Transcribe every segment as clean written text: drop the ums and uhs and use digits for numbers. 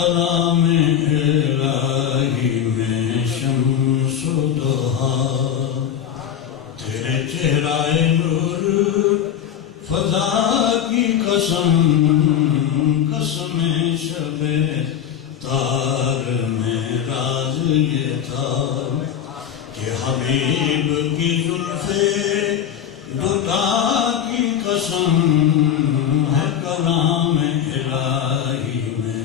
کلام الہی میں شمس و ضحیٰ، تیرے چہرہ نور فضا کی قسم، قسم شب تار میں راز یہ تھا کہ حبیب کی زلف دوتا کی قسم ہے کلام الہی میں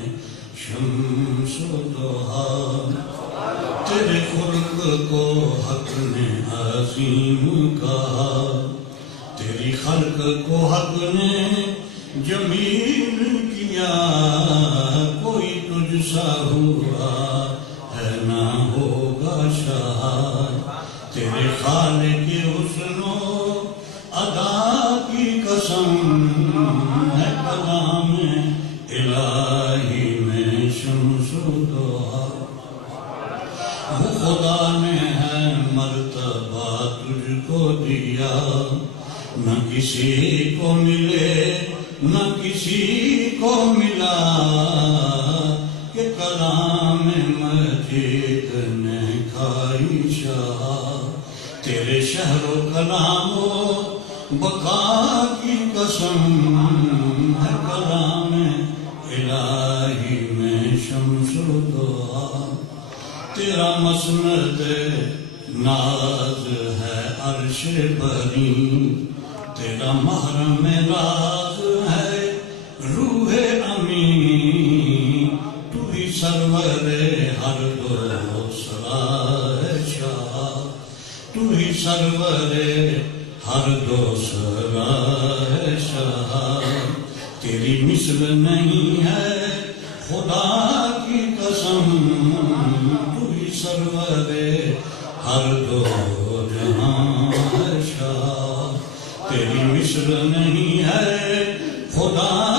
شمس و ضحیٰ، تیرے خلق کو حق نے عظیم کہا، تیری خلق کو حق نے جمیل کیا، کوئی تجھ سا ہوا ہے نہ ہوگا شاہ، تیرے خالق حسن و ادا کی قسم ہے کلام الہی میں شمس و ضحیٰ، وہ خدا نے ہے مرتبہ تجھ کو دیا، نہ کسی کو ملے نہ کسی کو ملا، کہ کلام مجید نے کھائی شاہ، تیرے شہر و کلام و بقا کی قسم ہے کلام الہی میں شمس و ضحیٰ، تیرا مسند ناز ہے عرش بری، تیرا محرم راز ہے روح امین، تو ہی سرور ہر دو سرائے شاہ، تو ہی سرور ہر دو سرائے شاہ، تیری مثل نہیں ہے خدا کی قسم، تو ہی سرور ہر دو جہاں ہے شاہ، تیری مثل نہیں ہے خدا